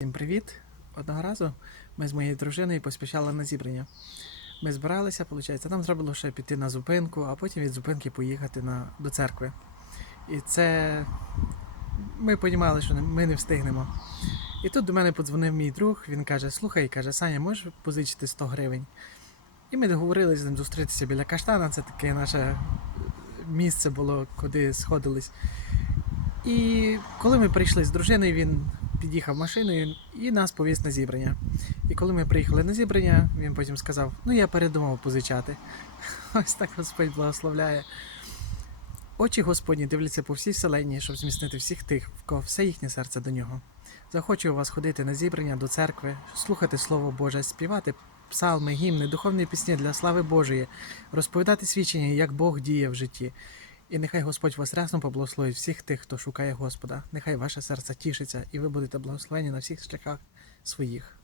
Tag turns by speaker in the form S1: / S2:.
S1: Всім привіт! Одного разу ми з моєю дружиною поспішали на зібрання. Ми збиралися, виходить, нам треба було ще піти на зупинку, а потім від зупинки поїхати на, до церкви. І це ми розуміли, що ми не встигнемо. І тут до мене подзвонив мій друг, він каже: Слухай, каже, Саня, можеш позичити 100 гривень? І ми договорилися з ним зустрітися біля каштана, це таке наше місце було, куди сходились. І коли ми прийшли з дружиною, він під'їхав машиною і нас повіз на зібрання. І коли ми приїхали на зібрання, він потім сказав: Ну, я передумав позичати. Ось так Господь благословляє. Очі Господні дивляться по всій вселенні, щоб зміцнити всіх тих, в кого все їхнє серце до нього. Захочу вас ходити на зібрання до церкви, слухати Слово Боже, співати псалми, гімни, духовні пісні для слави Божої, розповідати свідчення, як Бог діє в житті. І нехай Господь вас рясно поблагословить всіх тих, хто шукає Господа. Нехай ваше серце тішиться, і ви будете благословені на всіх шляхах своїх.